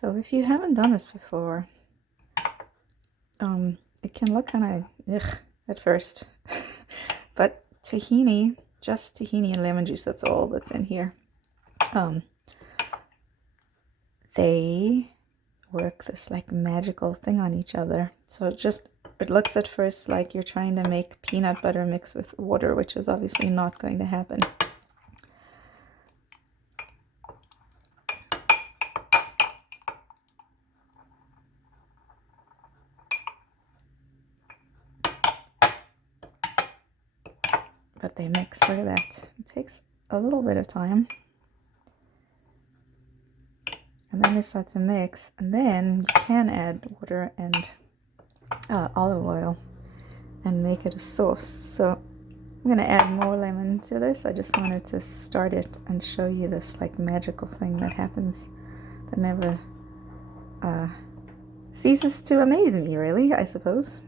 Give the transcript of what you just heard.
So if you haven't done this before, it can look kind of at first, but tahini, just tahini and lemon juice, that's all that's in here. They work this like magical thing on each other. So it looks at first like you're trying to make peanut butter mix with water, which is obviously not going to happen. But they mix, look at that. It takes a little bit of time. And then they start to mix, and then you can add water and olive oil and make it a sauce. So I'm going to add more lemon to this. I just wanted to start it and show you this like magical thing that happens that never ceases to amaze me, really, I suppose.